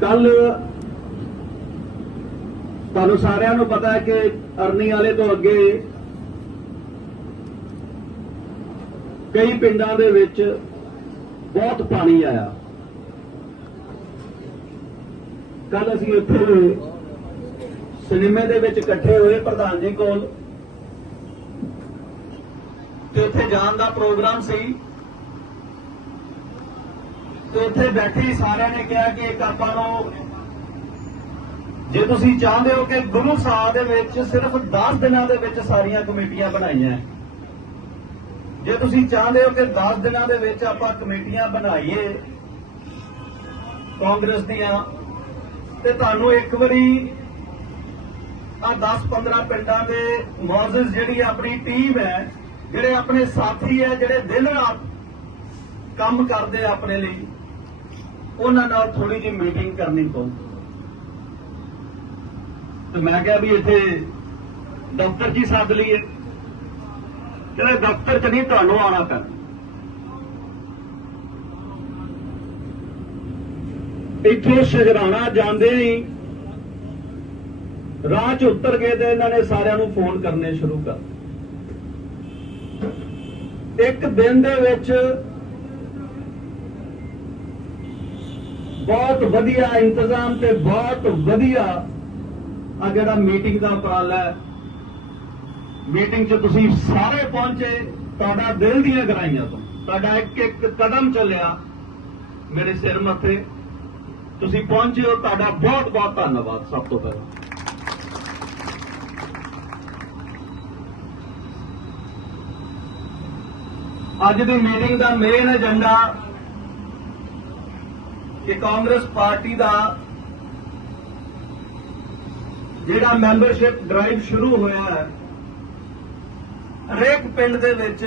ਕੱਲ ਤੁਹਾਨੂੰ ਸਾਰਿਆਂ ਨੂੰ ਪਤਾ ਹੈ ਕਿ ਅਰਨੀ ਵਾਲੇ ਤੋਂ ਅੱਗੇ ਕਈ ਪਿੰਡਾਂ ਦੇ ਵਿੱਚ ਬਹੁਤ ਪਾਣੀ ਆਇਆ। ਕੱਲ ਅਸੀਂ ਇੱਥੇ ਸਿਨੇਮੇ ਦੇ ਵਿੱਚ ਇਕੱਠੇ ਹੋਏ ਪ੍ਰਧਾਨ ਜੀ ਕੋਲ। ਤੇ ਉੱਥੇ ਜਾਣ ਦਾ ਪ੍ਰੋਗਰਾਮ ਸੀ। ਤੇ ਉੱਥੇ ਬੈਠੇ ਸਾਰਿਆਂ ਨੇ ਕਿਹਾ ਕਿ ਇੱਕ ਆਪਾਂ ਨੂੰ ਜੇ ਤੁਸੀਂ ਚਾਹੁੰਦੇ ਹੋ ਕਿ ਗੁਰੂ ਸਾਹਿਬ ਦੇ ਵਿੱਚ ਸਿਰਫ 10 ਦਿਨਾਂ ਦੇ ਵਿੱਚ ਸਾਰੀਆਂ ਕਮੇਟੀਆਂ ਬਣਾਈਆਂ, ਜੇ ਤੁਸੀਂ ਚਾਹੁੰਦੇ ਹੋ ਕਿ 10 ਦਿਨਾਂ ਦੇ ਵਿੱਚ ਆਪਾਂ ਕਮੇਟੀਆਂ ਬਣਾਈਏ ਕਾਂਗਰਸ ਦੀਆਂ, ਤੇ ਤੁਹਾਨੂੰ ਇੱਕ ਵਾਰੀ ਆ 10-15 ਪਿੰਡਾਂ ਦੇ ਮੌਜੂਦ ਜਿਹੜੀ ਆਪਣੀ ਟੀਮ ਹੈ, ਜਿਹੜੇ ਆਪਣੇ ਸਾਥੀ ਹੈ, ਜਿਹੜੇ ਦਿਨ ਰਾਤ ਕੰਮ ਕਰਦੇ ਆਪਣੇ ਲਈ ਉਹਨਾਂ ਨਾਲ ਥੋੜੀ ਜਿਹੀ ਮੀਟਿੰਗ ਕਰਨੀ ਪਊ। ਤੇ ਮੈਂ ਕਿਹਾ ਵੀ ਇੱਥੇ ਦਫ਼ਤਰ 'ਚ ਸੱਦ ਲਈਏ ਕਹਿੰਦੇ ਦਫ਼ਤਰ 'ਚ ਨਹੀਂ, ਤੁਹਾਨੂੰ ਆਉਣਾ ਪੈਣਾ। ਇੱਥੋਂ ਸ਼ਜਰਾਣਾ ਜਾਂਦੇ ਹੀ ਰਾਹ 'ਚ ਉਤਰ ਗਏ ਤੇ ਇਹਨਾਂ ਨੇ ਸਾਰਿਆਂ ਨੂੰ ਫੋਨ ਕਰਨੇ ਸ਼ੁਰੂ ਕਰ ਇੱਕ ਦਿਨ ਦੇ ਵਿੱਚ ਬਹੁਤ ਵਧੀਆ ਇੰਤਜ਼ਾਮ ਤੇ ਬਹੁਤ ਵਧੀਆ। ਆ ਜਿਹੜਾ ਮੀਟਿੰਗ ਦਾ ਉਪਰਾਲਾ ਹੈ ਮੀਟਿੰਗ 'ਚ ਤੁਸੀਂ ਸਾਰੇ ਪਹੁੰਚੇ, ਤੁਹਾਡਾ ਦਿਲ ਦੀਆਂ ਗਰਾਈਆਂ ਤੋਂ। ਤੁਹਾਡਾ ਇੱਕ ਇੱਕ ਕਦਮ ਚੱਲਿਆ ਮੇਰੇ ਸਿਰ ਮੱਥੇ। ਤੁਸੀਂ ਪਹੁੰਚੇ ਹੋ, ਤੁਹਾਡਾ ਬਹੁਤ ਬਹੁਤ ਧੰਨਵਾਦ ਸਭ ਤੋਂ ਪਹਿਲਾਂ। ਅੱਜ ਦੀ ਮੀਟਿੰਗ ਦਾ ਮੇਨ ਏਜੰਡਾ ਕਿ ਕਾਂਗਰਸ ਪਾਰਟੀ ਦਾ ਜਿਹੜਾ ਮੈਂਬਰਸ਼ਿਪ ਡਰਾਈਵ ਸ਼ੁਰੂ ਹੋਇਆ ਹੈ, ਹਰੇਕ ਪਿੰਡ ਦੇ ਵਿੱਚ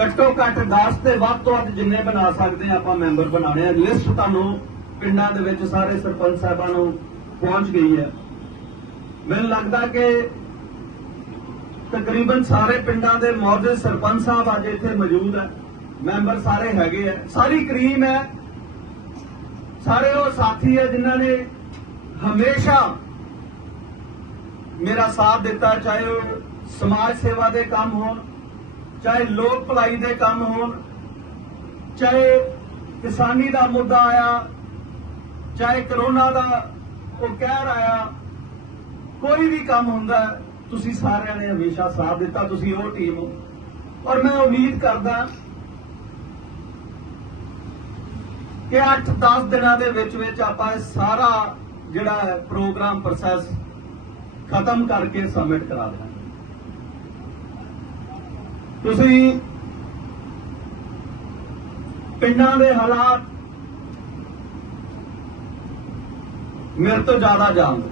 ਘੱਟੋ ਘੱਟ 10 ਤੇ ਵੱਧ ਤੋਂ ਵੱਧ ਜਿੰਨੇ ਬਣਾ ਸਕਦੇ ਆ ਆਪਾਂ ਮੈਂਬਰ ਬਣਾਣੇ ਆ। ਲਿਸਟ ਤੁਹਾਨੂੰ ਪਿੰਡਾਂ ਦੇ ਵਿੱਚ ਸਾਰੇ ਸਰਪੰਚ ਸਾਹਿਬਾਂ ਨੂੰ ਪਹੁੰਚ ਗਈ ਹੈ। ਮੈਨੂੰ ਲੱਗਦਾ ਕਿ ਤਕਰੀਬਨ ਸਾਰੇ ਪਿੰਡਾਂ ਦੇ ਮੌਜੂਦ ਸਰਪੰਚ ਸਾਹਿਬ ਅੱਜ ਇੱਥੇ ਮੌਜੂਦ ਹੈ। ਮੈਂਬਰ ਸਾਰੇ ਹੈਗੇ ਆ। ਸਾਰੀ ਕਰੀਮ ਹੈ। ਸਾਰੇ ਉਹ ਸਾਥੀ ਹੈ ਜਿਨ੍ਹਾਂ ਨੇ ਹਮੇਸ਼ਾ ਮੇਰਾ ਸਾਥ ਦਿੱਤਾ, ਚਾਹੇ ਉਹ ਸਮਾਜ ਸੇਵਾ ਦੇ ਕੰਮ ਹੋਣ, ਚਾਹੇ ਲੋਕ ਭਲਾਈ ਦੇ ਕੰਮ ਹੋਣ, ਚਾਹੇ ਕਿਸਾਨੀ ਦਾ ਮੁੱਦਾ ਆਇਆ, ਚਾਹੇ ਕਰੋਨਾ ਦਾ ਉਹ ਕਹਿਰ ਆਇਆ, ਕੋਈ ਵੀ ਕੰਮ ਹੁੰਦਾ, ਤੁਸੀਂ ਸਾਰਿਆਂ ਨੇ ਹਮੇਸ਼ਾ ਸਾਥ ਦਿੱਤਾ, ਤੁਸੀਂ ਉਹ ਟੀਮ ਹੋ। ਔਰ ਮੈਂ ਉਮੀਦ ਕਰਦਾ ਕਿ 8-10 ਦਿਨਾਂ ਦੇ ਵਿੱਚ ਵਿੱਚ ਆਪਾਂ ਇਹ ਸਾਰਾ ਜਿਹੜਾ ਹੈ ਪ੍ਰੋਗਰਾਮ ਪ੍ਰੋਸੈਸ ਖਤਮ ਕਰਕੇ ਸਬਮਿਟ ਕਰਾ ਦੇਣਾ ਤੁਸੀਂ ਪਿੰਡਾਂ ਦੇ ਹਾਲਾਤ ਮੇਰੇ ਤੋਂ ਜ਼ਿਆਦਾ ਜਾਣਦੇ।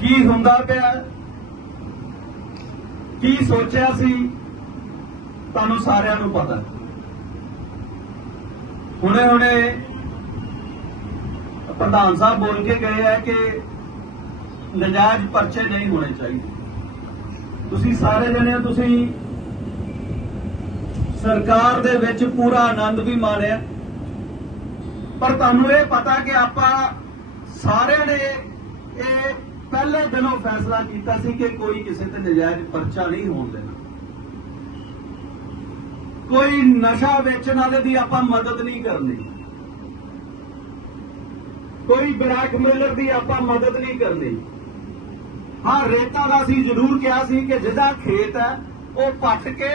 ਕੀ ਹੁੰਦਾ ਪਿਆ? ਕੀ ਸੋਚਿਆ ਸੀ? ਤੁਹਾਨੂੰ ਸਾਰਿਆਂ ਨੂੰ ਪਤਾ ਹੈ। ਹੁਣੇ ਹੁਣੇ ਪ੍ਰਧਾਨ ਸਾਹਿਬ ਬੋਲ ਕੇ ਗਏ ਹੈ ਕਿ ਨਜਾਇਜ਼ ਪਰਚੇ ਨਹੀਂ ਹੋਣੇ ਚਾਹੀਦੇ। ਤੁਸੀਂ ਸਾਰੇ ਜਣੇ, ਤੁਸੀਂ ਸਰਕਾਰ ਦੇ ਵਿੱਚ ਪੂਰਾ ਆਨੰਦ ਵੀ ਮਾਣਿਆ। ਪਰ ਤੁਹਾਨੂੰ ਇਹ ਪਤਾ ਕਿ ਆਪਾਂ ਸਾਰਿਆਂ ਨੇ ਇਹ ਪਹਿਲੇ ਦਿਨੋਂ ਫੈਸਲਾ ਕੀਤਾ ਸੀ ਕਿ ਕੋਈ ਕਿਸੇ ਤੇ ਨਜਾਇਜ਼ ਪਰਚਾ ਨਹੀਂ ਹੋਣ ਦੇਣਾ। ਕੋਈ ਨਸ਼ਾ ਵੇਚਣ ਵਾਲੇ ਦੀ ਆਪਾਂ ਮਦਦ ਨਹੀਂ ਕਰਨੀ। ਕੋਈ ਬਲੈਕਮੇਲਰ ਦੀ ਆਪਾਂ ਮਦਦ ਨਹੀਂ ਕਰਨੀ। ਹਾਂ, ਰੇਤਾ ਦਾ ਸੀ ਜ਼ਰੂਰ ਕਿਹਾ ਸੀ ਕਿ ਜਿਹਦਾ ਖੇਤ ਹੈ, ਉਹ ਪੱਟ ਕੇ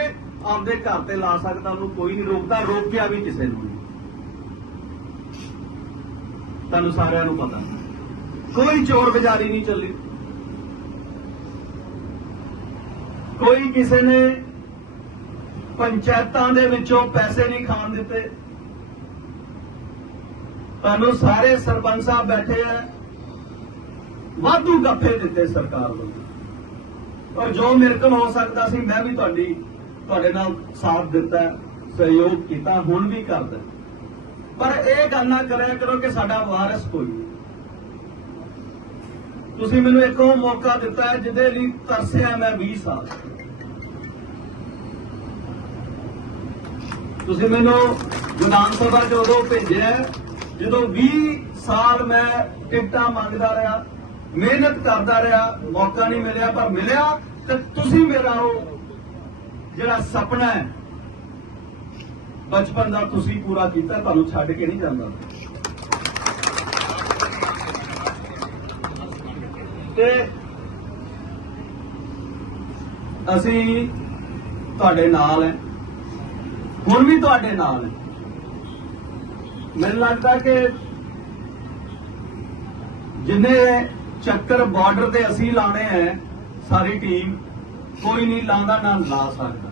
ਆਪਦੇ ਘਰ ਤੇ ਲਾ ਸਕਦਾ, ਉਹਨੂੰ ਕੋਈ ਨਹੀਂ ਰੋਕਦਾ, ਰੋਕਿਆ ਵੀ ਕਿਸੇ ਨੂੰ ਤੁਹਾਨੂੰ ਸਾਰਿਆਂ ਨੂੰ ਪਤਾ। ਕੋਈ ਚੋਰ ਬਜ਼ਾਰੀ ਨਹੀਂ ਚੱਲੀ। ਕੋਈ ਕਿਸੇ ਨੇ ਪੰਚਾਇਤਾਂ ਦੇ ਵਿੱਚੋਂ ਪੈਸੇ ਨਹੀਂ ਖਾਣ ਦਿੱਤੇ। ਤੁਹਾਨੂੰ ਸਾਰੇ ਸਰਪੰਚ ਸਾਹਿਬ ਬੈਠੇ ਆ। ਵਾਧੂ ਗੱਫੇ ਦਿੱਤੇ ਸਰਕਾਰ ਨੂੰ ਔਰ ਜੋ ਮੇਰੇ ਕੋਲ ਹੋ ਸਕਦਾ ਸੀ, ਮੈਂ ਵੀ ਤੁਹਾਡੀ, ਤੁਹਾਡੇ ਨਾਲ ਸਾਥ ਦਿੱਤਾ, ਸਹਿਯੋਗ ਕੀਤਾ, ਹੁਣ ਵੀ ਕਰਦਾ। ਪਰ ਇਹ ਗੱਲ ਨਾ ਕਰਿਆ ਕਰੋ ਕਿ ਸਾਡਾ ਵਾਰਿਸ ਕੋਈ ਤੁਸੀਂ ਮੈਨੂੰ ਇੱਕ ਉਹ ਮੌਕਾ ਦਿੱਤਾ ਹੈ, ਜਿਹਦੇ ਲਈ ਤਰਸਿਆ ਮੈਂ 20 ਸਾਲ। ਤੁਸੀਂ ਮੈਨੂੰ ਵਿਧਾਨ ਸਭਾ ਚ ਉਦੋਂ ਭੇਜਿਆ ਜਦੋਂ 20 ਸਾਲ ਮੈਂ ਟਿਕਟਾਂ ਮੰਗਦਾ ਰਿਹਾ, ਮਿਹਨਤ ਕਰਦਾ ਰਿਹਾ, ਮੌਕਾ ਨਹੀਂ ਮਿਲਿਆ, ਪਰ ਮਿਲਿਆ ਤੇ ਤੁਸੀਂ ਮੇਰਾ ਉਹ ਜਿਹੜਾ ਸੁਪਨਾ ਹੈ, ਬਚਪਨ ਦਾ ਤੁਸੀਂ ਪੂਰਾ ਕੀਤਾ, ਤੁਹਾਨੂੰ ਛੱਡ ਕੇ ਨਹੀਂ ਜਾਂਦਾ। ਤੇ ਅਸੀਂ ਤੁਹਾਡੇ ਨਾਲ ਹੈ। ਹੁਣ ਵੀ ਤੁਹਾਡੇ ਨਾਲ। ਮੈਨੂੰ ਲੱਗਦਾ ਕਿ ਜਿੰਨੇ ਚੱਕਰ ਬਾਰਡਰ ਤੇ ਅਸੀਂ ਲਾਣੇ ਹੈ ਸਾਰੀ ਟੀਮ ਕੋਈ ਨਹੀਂ ਲਾਉਂਦਾ, ਨਾ ਲਾ ਸਕਦਾ।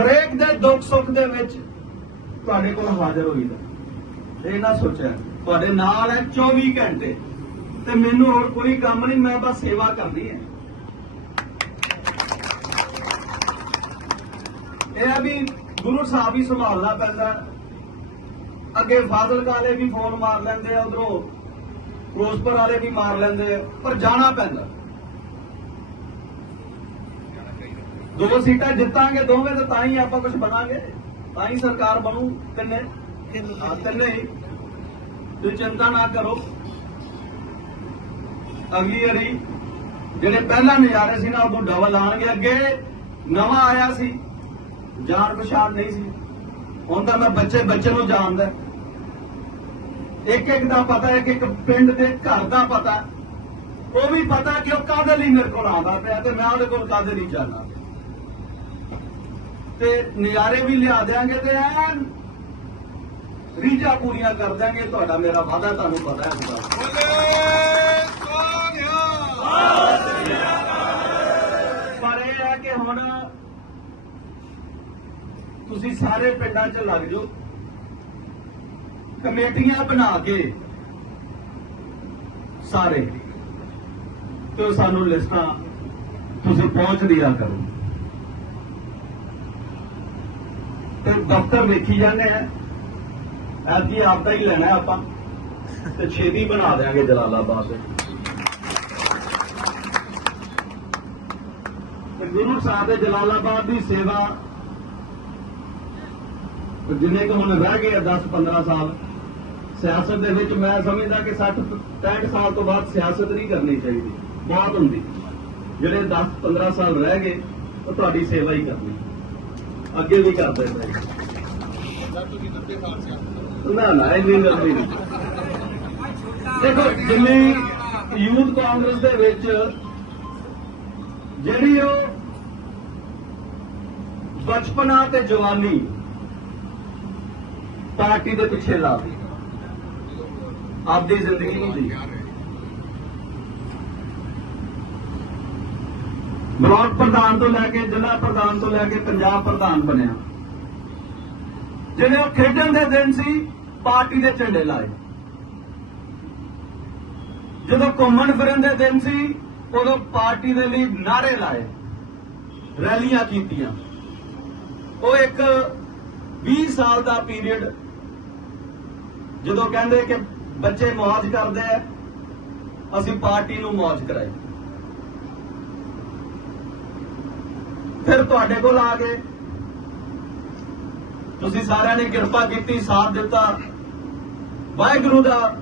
ਹਰੇਕ ਦੇ ਦੁੱਖ ਸੁੱਖ ਦੇ ਵਿੱਚ ਤੁਹਾਡੇ ਕੋਲ ਹਾਜ਼ਰ ਹੋਈਦਾ। ਇਹ ਨਾ ਸੋਚਿਆ। ਤੁਹਾਡੇ ਨਾਲ ਹੈ 24 ਘੰਟੇ। ਤੇ ਮੈਨੂੰ ਹੋਰ ਕੋਈ ਕੰਮ ਨਹੀਂ, ਮੈਂ ਬਸ ਸੇਵਾ ਕਰਨੀ ਹੈ। ਇਹ ਆ ਵੀ ਗੁਰੂ ਸਾਹਿਬ ਹੀ ਸੰਭਾਲਣਾ ਪੈਂਦਾ। ਅੱਗੇ ਫਾਜ਼ਲ ਕਾਲੇ ਵੀ ਫੋਨ ਮਾਰ ਲੈਂਦੇ ਆ ਉਧਰੋਂ ਫਿਰੋਜ਼ਪੁਰ ਵਾਲੇ ਵੀ ਮਾਰ ਲੈਂਦੇ ਆ ਪਰ ਜਾਣਾ ਪੈਂਦਾ। ਦੋ ਸੀਟਾਂ ਜਿੱਤਾਂਗੇ ਦੋਵੇਂ ਤਾਂ ਤਾਂ ਹੀ ਆਪਾਂ ਕੁਝ ਬਣਾਂਗੇ। ਤਾਂ ਹੀ ਸਰਕਾਰ ਬਣੂ ਤਿੰਨੇ। ਹਾਂ, ਤਿੰਨੇ ਹੀ। ਤੁਸੀਂ ਚਿੰਤਾ ਨਾ ਕਰੋ। ਅਗਲੀ ਵਾਰੀ ਜਿਹੜੇ ਪਹਿਲਾਂ ਨਜ਼ਾਰੇ ਸੀ ਨਾ ਉਹ ਡਬਲ ਆਣਗੇ ਅੱਗੇ ਨਵਾਂ ਆਇਆ ਸੀ। ਜਾਣ ਪਛਾਣ ਨਹੀਂ ਸੀ। ਹੁਣ ਤਾਂ ਮੈਂ ਬੱਚੇ ਬੱਚੇ ਨੂੰ ਜਾਣਦਾ। ਇੱਕ ਇੱਕ ਦਾ ਪਤਾ ਇੱਕ ਇੱਕ ਪਿੰਡ ਦੇ ਘਰ ਦਾ ਪਤਾ। ਉਹ ਵੀ ਪਤਾ ਕਿ ਉਹ ਕਾਹਦੇ ਲਈ ਮੇਰੇ ਕੋਲ ਆਉਂਦਾ ਪਿਆ ਤੇ ਮੈਂ ਉਹਦੇ ਕੋਲ ਕਾਹਦੇ ਲਈ ਜਾਣਾ ਤੇ ਨਜ਼ਾਰੇ ਵੀ ਲਿਆ ਦਿਆਂਗੇ ਤੇ ਐਨ ਰੀਝਾਂ ਪੂਰੀਆਂ ਕਰ ਦਿਆਂਗੇ ਤੁਹਾਡਾ ਮੇਰਾ ਵਾਅਦਾ ਤੁਹਾਨੂੰ ਪਤਾ ਹੈ ਇਸ ਦਾ ਪਰ ਇਹ ਹੈ ਕਿ ਹੁਣ ਤੁਸੀਂ ਸਾਰੇ ਪਿੰਡਾਂ 'ਚ ਲੱਗ ਜਾਓ। ਕਮੇਟੀਆਂ ਬਣਾ ਕੇ ਸਾਰੇ ਤੇ ਉਹ ਸਾਨੂੰ ਲਿਸਟਾਂ ਤੁਸੀਂ ਪਹੁੰਚ ਦਿਆ ਕਰੋ। ਤੇ ਦਫ਼ਤਰ ਵੇਖੀ ਜਾਂਦੇ ਆ। ਐਤਕੀ ਆਪਦਾ ਹੀ ਲੈਣਾ ਆਪਾਂ। ਤੇ ਛੇਤੀ ਬਣਾ ਦੇਾਂਗੇ ਜਲਾਲਾਬਾਦ। ਤੇ ਗੁਰੂ ਸਾਹਿਬ ਦੇ ਜਲਾਲਾਬਾਦ ਦੀ ਸੇਵਾ ਜਿੰਨੇ ਕੁ ਹੁਣ ਰਹਿ ਗਏ 10 15 ਸਾਲ, ਸਿਆਸਤ ਦੇ ਵਿੱਚ ਮੈਂ ਸਮਝਦਾ ਕਿ 60 65 ਸਾਲ ਤੋਂ ਬਾਅਦ ਸਿਆਸਤ ਨਹੀਂ ਕਰਨੀ ਚਾਹੀਦੀ ਬਹੁਤ ਹੁੰਦੀ। ਜਿਹੜੇ 10 15 ਸਾਲ ਰਹਿ ਗਏ, ਉਹ ਤੁਹਾਡੀ ਸੇਵਾ ਹੀ ਕਰਨੀ। ਅੱਗੇ ਵੀ ਕਰਦੇ ਪਏ। ਨਾ ਨਾ, ਇੰਨੀ ਲੰਬੀ ਨਹੀਂ। ਦੇਖੋ, ਜਿੰਨੀ ਯੂਥ ਕਾਂਗਰਸ ਦੇ ਵਿੱਚ ਜਿਹੜੀ ਉਹ ਬਚਪਨਾ ਤੇ ਜਵਾਨੀ ਪਾਰਟੀ ਦੇ ਪਿੱਛੇ ਲਾ ਦਿੱਤੀ। ਆਪਦੀ ਜ਼ਿੰਦਗੀ ਨਹੀਂ ਦੀ ਬਲਾਕ ਪ੍ਰਧਾਨ ਤੋਂ ਲੈ ਕੇ ਜ਼ਿਲ੍ਹਾ ਪ੍ਰਧਾਨ ਤੋਂ ਲੈ ਕੇ ਪੰਜਾਬ ਪ੍ਰਧਾਨ ਬਣਿਆ। ਜਿਹੜੇ ਉਹ ਖੇਡਣ ਦੇ ਦਿਨ ਸੀ, ਪਾਰਟੀ ਦੇ ਝੰਡੇ ਲਾਏ। ਜਦੋਂ ਘੁੰਮਣ ਫਿਰਨ ਦੇ ਦਿਨ ਸੀ, ਉਦੋਂ ਪਾਰਟੀ ਦੇ ਲਈ ਨਾਰੇ ਲਾਏ, ਰੈਲੀਆਂ ਕੀਤੀਆਂ। ਉਹ ਇੱਕ 20 ਸਾਲ ਦਾ ਪੀਰੀਅਡ ਜਦੋਂ ਕਹਿੰਦੇ ਕਿ ਬੱਚੇ ਮौज ਕਰਦੇ ਆ, ਅਸੀਂ ਪਾਰਟੀ ਨੂੰ ਮौज ਕਰਾਈ। ਫਿਰ ਤੁਹਾਡੇ ਕੋਲ ਆ ਗਏ। ਤੁਸੀਂ ਸਾਰਿਆਂ ਨੇ ਕਿਰਪਾ ਕੀਤੀ, ਸਾਥ ਦਿੱਤਾ। ਵਾਹਿਗੁਰੂ ਦਾ